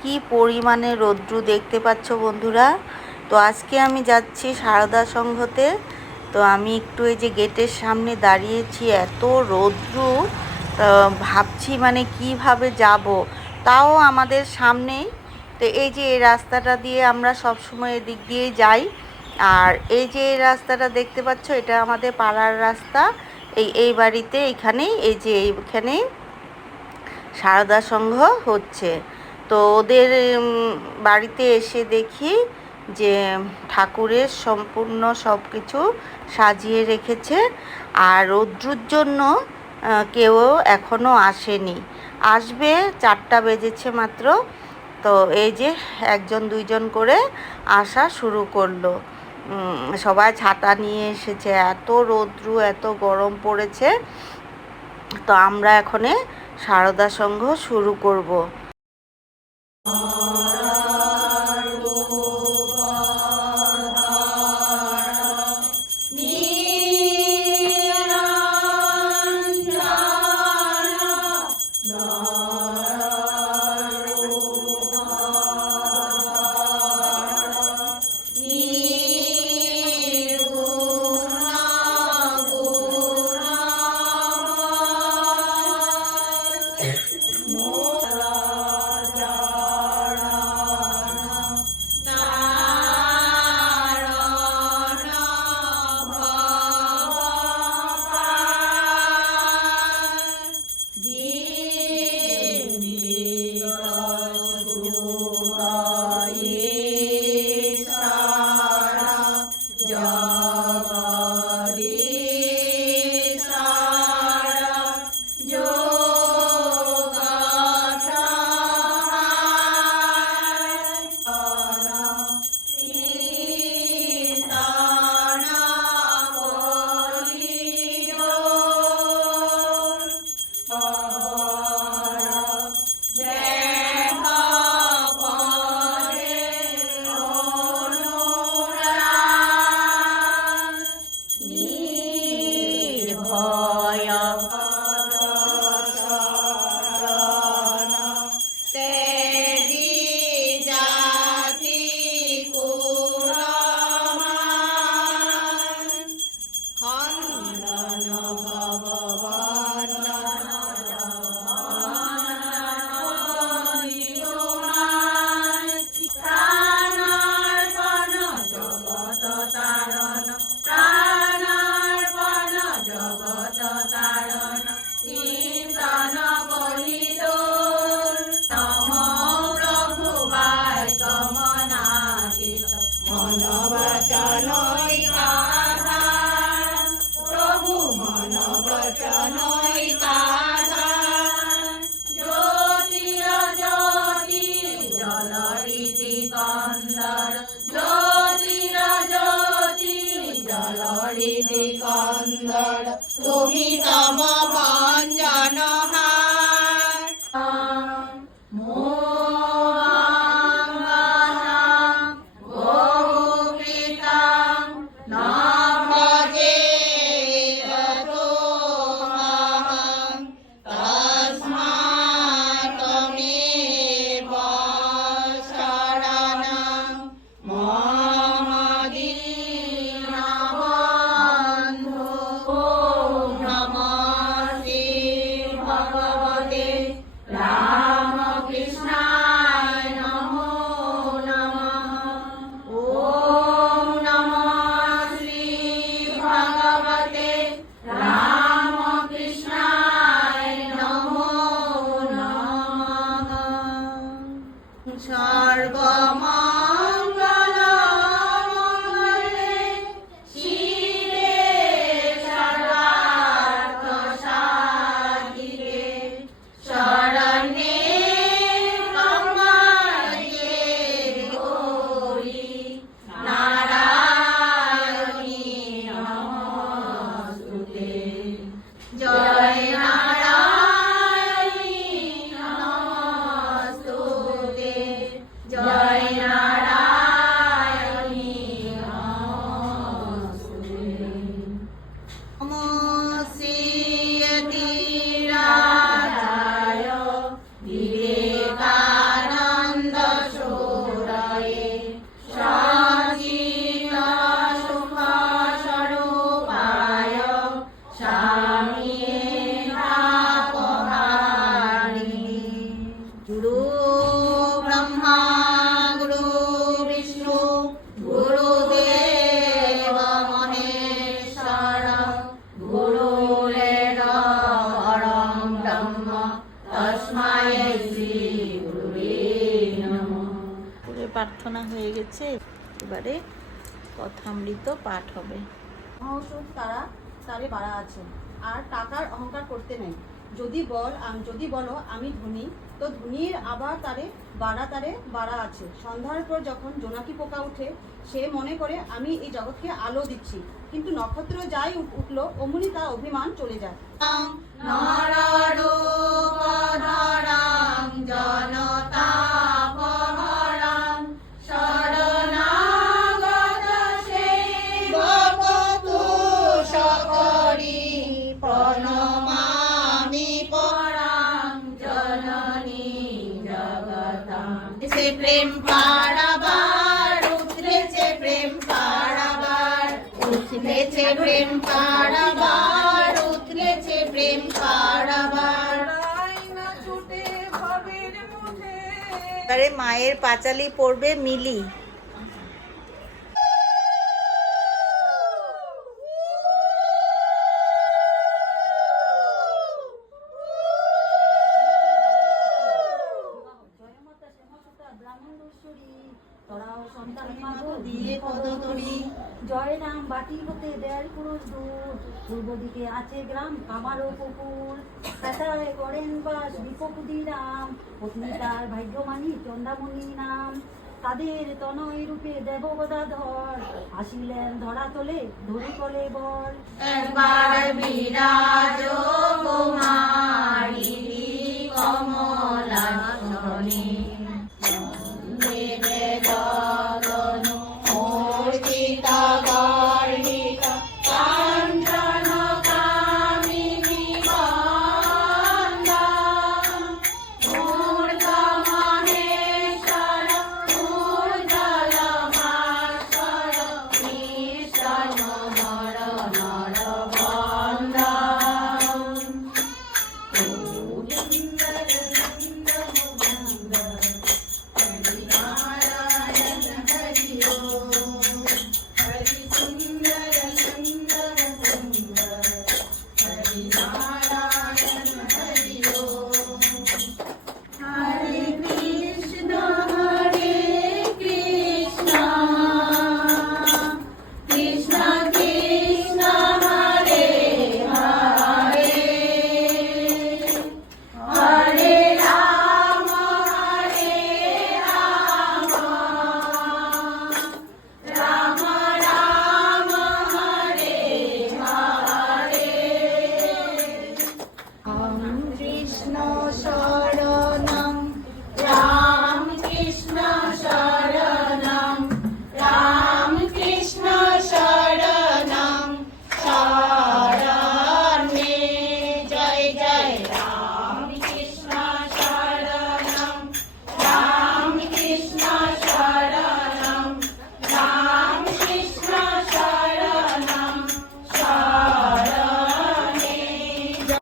কি পরিমাণে রৌদ্রু দেখতে পাচ্ছ বন্ধুরা? তো আজকে আমি যাচ্ছি সারদা সংঘতে। তো আমি একটু এই যে গেটের সামনে দাঁড়িয়েছি, এত রৌদ্রু। ভাবছি মানে কীভাবে যাব? তাও আমাদের সামনেই। তো এই যে এই রাস্তাটা দিয়ে আমরা সব সময় এদিক দিয়েই যাই। আর এই যে এই রাস্তাটা দেখতে পাচ্ছ, এটা আমাদের পাড়ার রাস্তা। এই এই বাড়িতে এখানেই, এই যে এইখানেই সারদা সংঘ হচ্ছে। তো ওদের বাড়িতে এসে দেখি যে ঠাকুরের সম্পূর্ণ সব কিছু সাজিয়ে রেখেছে আর রৌদ্রুর জন্য কেউ এখনও আসেনি। আসবে চারটা বেজেছে মাত্র। তো এই যে একজন দুইজন করে আসা শুরু করল। সবাই ছাতা নিয়ে এসেছে। এত রৌদ্রু, এত গরম পড়েছে। তো আমরা এখনে সারদা সংঘ শুরু করব। মন বচন তাহা প্রভু মন বচন তাহা জ্যোতির জ্যোতি জল রীতি কন্দর। জ্যোতির জ্যোতি জল রীতি কন্দর। তুমি তা এবারে কথামৃত পাঠ হবে। মহৌষধ তারা তারে বাড়া আছে আর টাকার অহংকার করতে নেই। যদি বল আম- যদি বলো আমি ধনী তো ধনীর আবার তারে বাড়া তারে বাড়া আছে। সন্ধ্যার পর যখন জোনাকি পোকা উঠে সে মনে করে আমি এই জগৎকে আলো দিচ্ছি। কিন্তু নক্ষত্র যাই উঠল অমনি তা অভিমান চলে যায়। প্রেম প্রেম পাড়াবার এবারে মায়ের পাঁচালি পড়বে মিলি। দিয়ে জয় রাম বাটি হতে দেয় পুরুষ দূর। পূর্ব দিকে আছে গ্রাম কামার ও পুকুর কাটায় করেন বাস বিপকুদি রাম। পত্নী তার ভাগ্যমানী চন্দামণি নাম। তাদের তনয় রূপে দেবগদাধর আসিলেন ধরা তোলে, ধরি কলে বর একবার বিরাজ কুমারী কমলা